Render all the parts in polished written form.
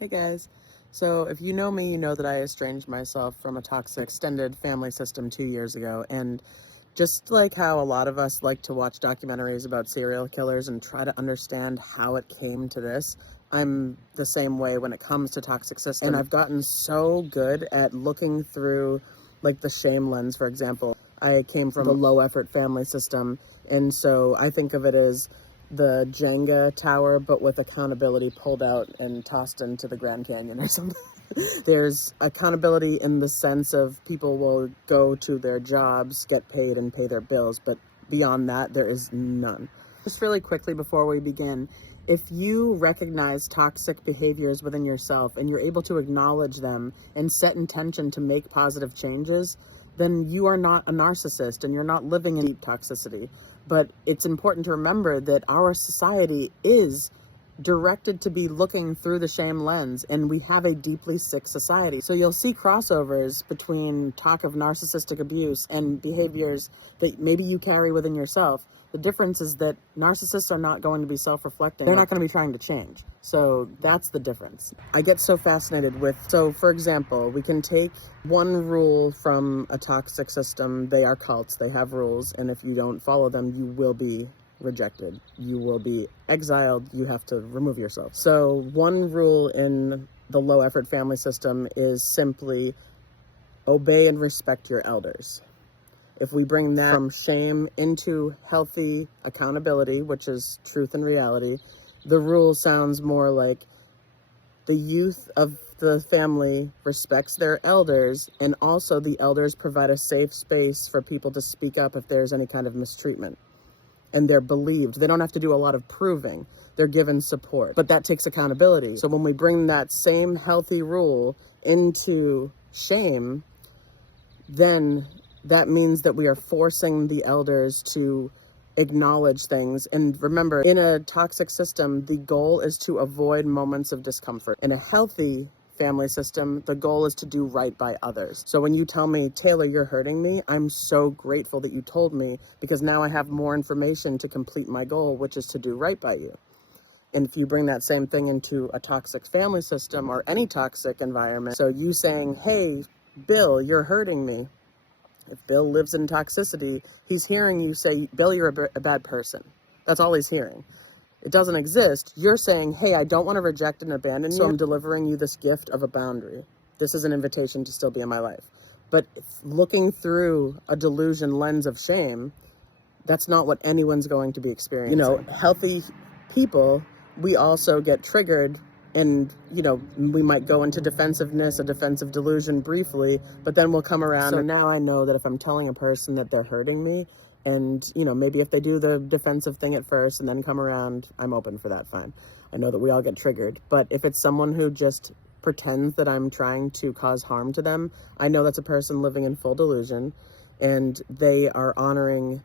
Hey guys. So, if you know me, you know that I estranged myself from a toxic extended family system 2 years ago. And just like how a lot of us like to watch documentaries about serial killers and try to understand how it came to this, I'm the same way when it comes to toxic systems. And I've gotten so good at looking through, like, the shame lens, for example. I came from a low effort family system, and so I think of it as the Jenga tower, but with accountability pulled out and tossed into the Grand Canyon or something. There's accountability in the sense of people will go to their jobs, get paid, and pay their bills, but beyond that, there is none. Just really quickly before we begin, if you recognize toxic behaviors within yourself and you're able to acknowledge them and set intention to make positive changes, then you are not a narcissist and you're not living in deep toxicity. But it's important to remember that our society is directed to be looking through the shame lens, and we have a deeply sick society. So you'll see crossovers between talk of narcissistic abuse and behaviors that maybe you carry within yourself. The difference is that narcissists are not going to be self-reflecting. They're not going to be trying to change. So that's the difference. I get so fascinated with, so for example, we can take one rule from a toxic system. They are cults, they have rules, and if you don't follow them, you will be rejected. You will be exiled. You have to remove yourself. So one rule in the low effort family system is simply obey and respect your elders. If we bring that from shame into healthy accountability, which is truth and reality, the rule sounds more like the youth of the family respects their elders, and also the elders provide a safe space for people to speak up if there's any kind of mistreatment. And they're believed. They don't have to do a lot of proving. They're given support. But that takes accountability. So when we bring that same healthy rule into shame, then that means that we are forcing the elders to acknowledge things. And remember, in a toxic system, the goal is to avoid moments of discomfort. In a healthy family system, the goal is to do right by others. So when you tell me, Taylor, you're hurting me, I'm so grateful that you told me, because now I have more information to complete my goal, which is to do right by you. And if you bring that same thing into a toxic family system or any toxic environment, so you saying, hey, Bill, you're hurting me. If Bill lives in toxicity, he's hearing you say, Bill, you're a bad person. That's all he's hearing. It doesn't exist. You're saying, hey, I don't want to reject and abandon you, so I'm delivering you this gift of a boundary. This is an invitation to still be in my life. But looking through a delusion lens of shame, that's not what anyone's going to be experiencing. You know, healthy people, we also get triggered, and, you know, we might go into defensiveness, a defensive delusion briefly, but then we'll come around. So now I know that if I'm telling a person that they're hurting me, and, you know, maybe if they do the defensive thing at first and then come around, I'm open for that, fine. I know that we all get triggered. But if it's someone who just pretends that I'm trying to cause harm to them, I know that's a person living in full delusion, and they are honoring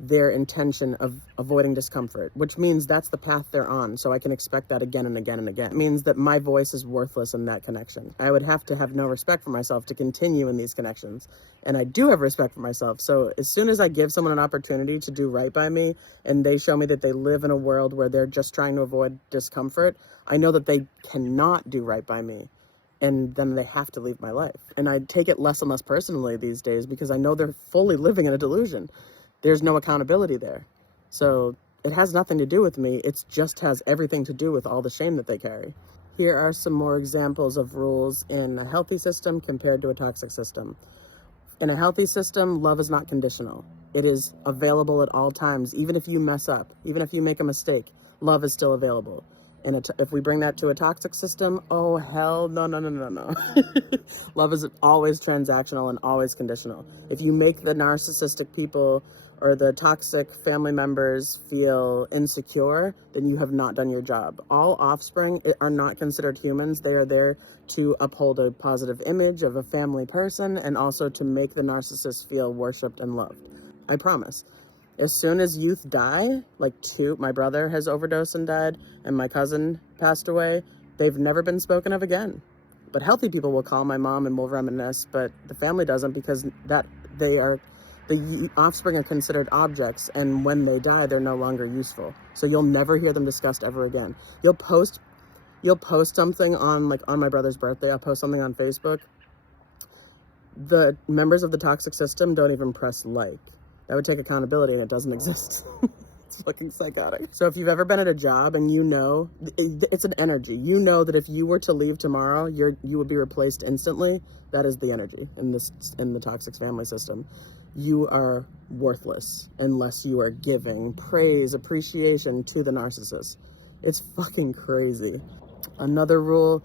their intention of avoiding discomfort, which means that's the path they're on. So I can expect that again and again and again. It means that my voice is worthless in that connection. I would have to have no respect for myself to continue in these connections. And I do have respect for myself. So as soon as I give someone an opportunity to do right by me, and they show me that they live in a world where they're just trying to avoid discomfort, I know that they cannot do right by me. And then they have to leave my life. And I take it less and less personally these days, because I know they're fully living in a delusion. There's no accountability there. So it has nothing to do with me. It just has everything to do with all the shame that they carry. Here are some more examples of rules in a healthy system compared to a toxic system. In a healthy system, love is not conditional. It is available at all times. Even if you mess up, even if you make a mistake, love is still available. And if we bring that to a toxic system, oh, hell, no. Love is always transactional and always conditional. If you make the narcissistic people or the toxic family members feel insecure, then you have not done your job. All offspring are not considered humans. They are there to uphold a positive image of a family person, and also to make the narcissist feel worshipped and loved. I promise. As soon as youth die, my brother has overdosed and died, and my cousin passed away, they've never been spoken of again. But healthy people will call my mom and will reminisce, but the family doesn't, because the offspring are considered objects, and when they die, they're no longer useful. So you'll never hear them discussed ever again. You'll post you'll post something on, like, on my brother's birthday, I'll post something on Facebook. The members of the toxic system don't even press like. That would take accountability, and it doesn't exist. It's fucking psychotic. So if you've ever been at a job and you know, it's an energy. You know that if you were to leave tomorrow, you would be replaced instantly. That is the energy in the toxic family system. You are worthless unless you are giving praise, appreciation to the narcissist. It's fucking crazy. Another rule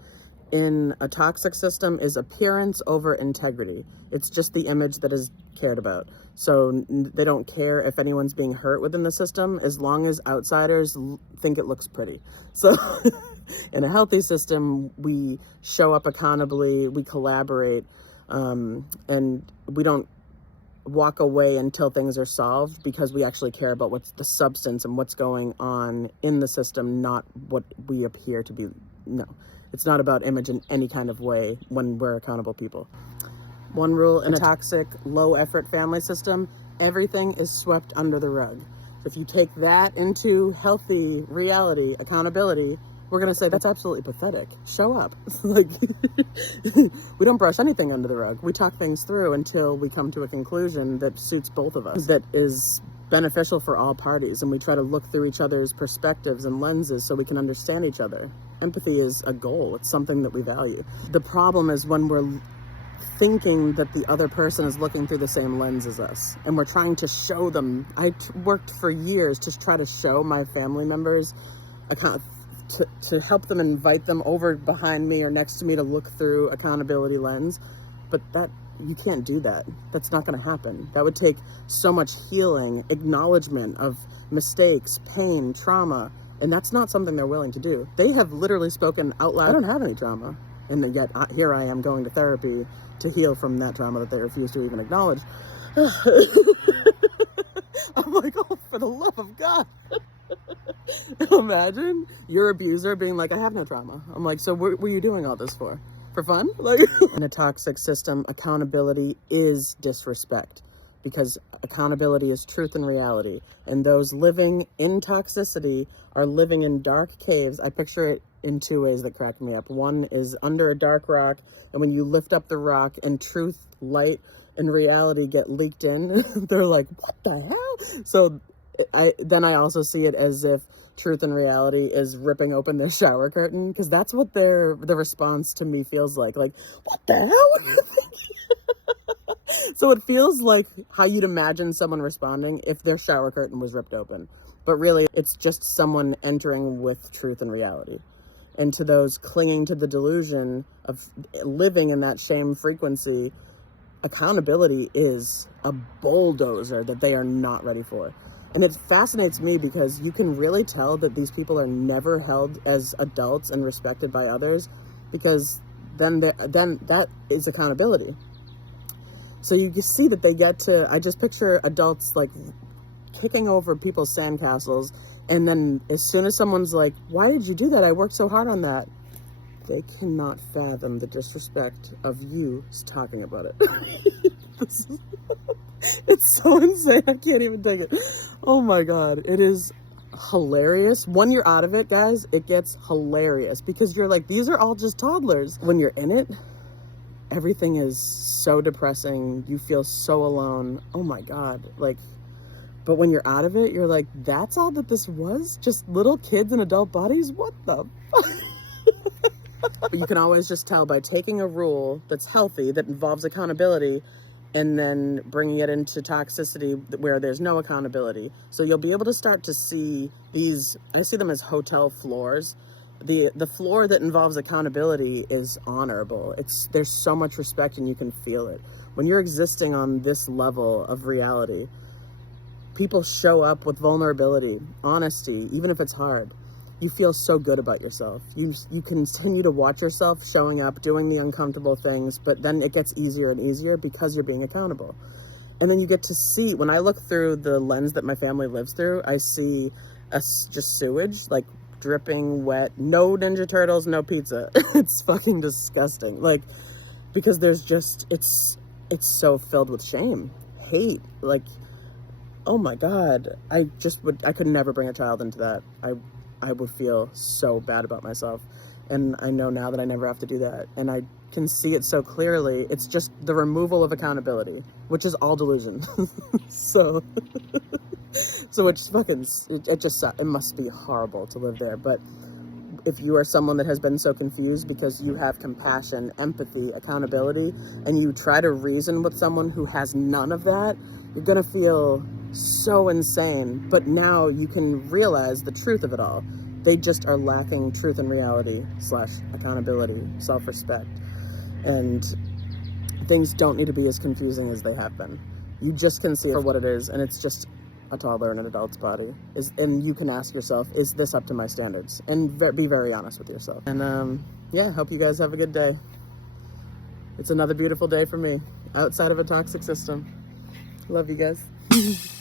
in a toxic system is appearance over integrity. It's just the image that is cared about. So they don't care if anyone's being hurt within the system, as long as outsiders think it looks pretty. So in a healthy system, we show up accountably, we collaborate, and we don't walk away until things are solved, because we actually care about what's the substance and what's going on in the system, not what we appear to be. No, it's not about image in any kind of way when we're accountable people. One rule in a toxic, low-effort family system, everything is swept under the rug. So if you take that into healthy reality, accountability, we're going to say that's absolutely pathetic. Show up. Like, we don't brush anything under the rug. We talk things through until we come to a conclusion that suits both of us, that is beneficial for all parties, and we try to look through each other's perspectives and lenses so we can understand each other. Empathy is a goal. It's something that we value. The problem is when we're thinking that the other person is looking through the same lens as us, and we're trying to show them. I worked for years to try to show my family members to help them, invite them over behind me or next to me to look through accountability lens. But that, you can't do that. That's not going to happen. That would take so much healing, acknowledgement of mistakes, pain, trauma, and that's not something they're willing to do. They have literally spoken out loud, I don't have any trauma, and yet here I am going to therapy to heal from that trauma that they refuse to even acknowledge. I'm like, oh, for the love of God. Imagine your abuser being like, I have no trauma. I'm like, so what were you doing all this for? For fun? Like, in a toxic system, accountability is disrespect, because accountability is truth and reality. And those living in toxicity are living in dark caves. I picture it in two ways that crack me up. One is under a dark rock, and when you lift up the rock and truth, light, and reality get leaked in, they're like, what the hell? So I also see it as if truth and reality is ripping open the shower curtain, because that's what the response to me feels like. Like, what the hell? So it feels like how you'd imagine someone responding if their shower curtain was ripped open. But really, it's just someone entering with truth and reality. And to those clinging to the delusion of living in that shame frequency, accountability is a bulldozer that they are not ready for. And it fascinates me because you can really tell that these people are never held as adults and respected by others, because then that is accountability. So you can see that they get to, I just picture adults like kicking over people's sandcastles, and then as soon as someone's like, why did you do that? I worked so hard on that. They cannot fathom the disrespect of you talking about it. It's so insane. I can't even take it. Oh my God. It is hilarious. When you're out of it, guys, it gets hilarious, because you're like, these are all just toddlers. When you're in it, everything is so depressing. You feel so alone. Oh my God. Like, but when you're out of it, you're like, that's all that this was? Just little kids in adult bodies? What the fuck? But you can always just tell by taking a rule that's healthy, that involves accountability, and then bringing it into toxicity where there's no accountability. So you'll be able to start to see these, I see them as hotel floors. The floor that involves accountability is honorable. There's so much respect, and you can feel it. When you're existing on this level of reality, people show up with vulnerability, honesty, even if it's hard. You feel so good about yourself. You continue to watch yourself showing up, doing the uncomfortable things, but then it gets easier and easier because you're being accountable. And then you get to see, when I look through the lens that my family lives through, I see just sewage, like dripping wet, no Ninja Turtles, no pizza. It's fucking disgusting. Like, because there's just, it's so filled with shame, hate, like, oh my God, I could never bring a child into that. I would feel so bad about myself. And I know now that I never have to do that. And I can see it so clearly. It's just the removal of accountability, which is all delusion. So, so it's fucking, it just, it must be horrible to live there. But if you are someone that has been so confused because you have compassion, empathy, accountability, and you try to reason with someone who has none of that, you're gonna feel so insane. But now you can realize the truth of it all. They just are lacking truth and reality / accountability, self-respect. And things don't need to be as confusing as they have been. You just can see it for what it is, and it's just a toddler in an adult's body. And you can ask yourself, is this up to my standards? And be very honest with yourself. And yeah, hope you guys have a good day. It's another beautiful day for me, outside of a toxic system. Love you guys.